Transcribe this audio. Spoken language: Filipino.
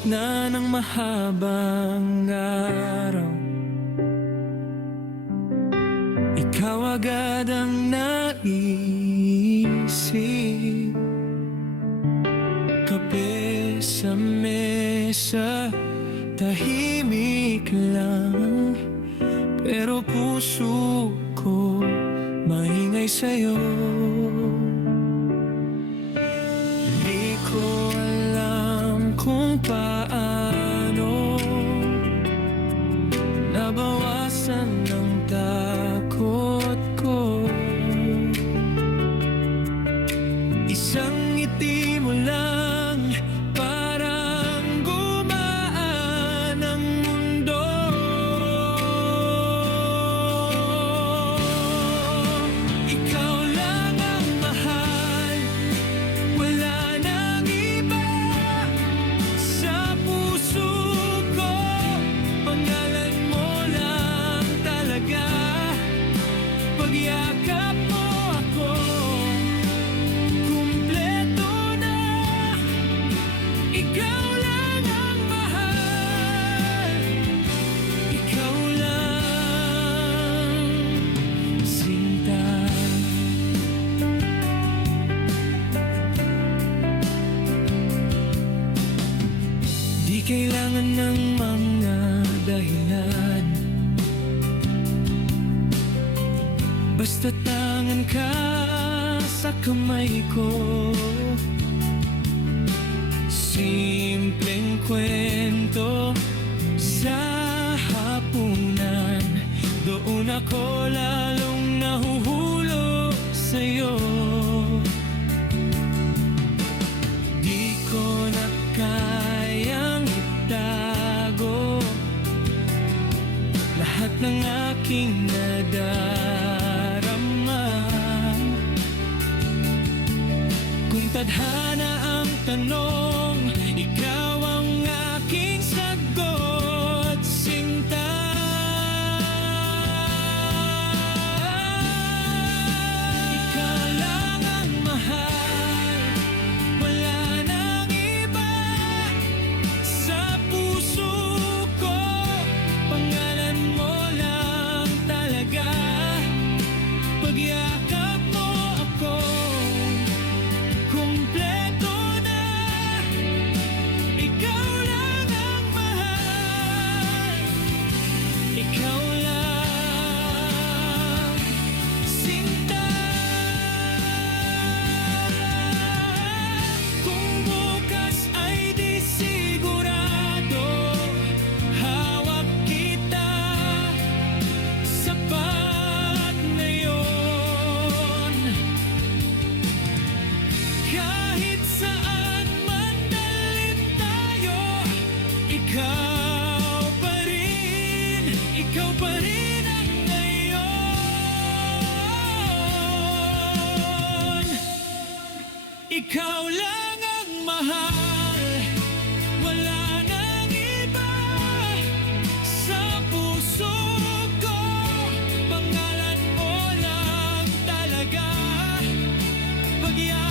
gitna ng mahabang araw, ikaw agad ang naisip. Kape sa mesa, tahimik lang, pero puso ko maingay sa'yo. Di ko alam kung paano nabawasan ng takot ko. Isang ngiti mo lang, parang gumaan ang mundo. Ikaw lang ang mahal, wala nang iba sa puso ko. Pangalan mo lang talaga, pagyakap mo ako, kumpleto na. Ikaw lang ang mahal, ikaw lang, sinta. Di kailangan ng mga dahilan, basta tangan ka sa kamay ko. Simpleng kwento sa hapunan, doon ako lalong nahuhulog sa'yo. Di ko na kayang itago lahat ng aking nadarama. Kung tadhana ang tanong, ikaw ang aking sagot, sinta. Ikaw lang ang mahal, wala nang iba sa puso ko. Pangalan mo lang talaga, pagyakap mo ako, kumpleto na. Ikaw lang ang mahal, ikaw lang, sinta. Kung bukas ay di sigurado, hawak kita, sapat na yun. Kahit saan man dalhin tayo, ikaw pa rin ang ngayon. Ikaw lang ang mahal, wala nang iba sa puso ko. Pangalan mo lang talaga, pagyakap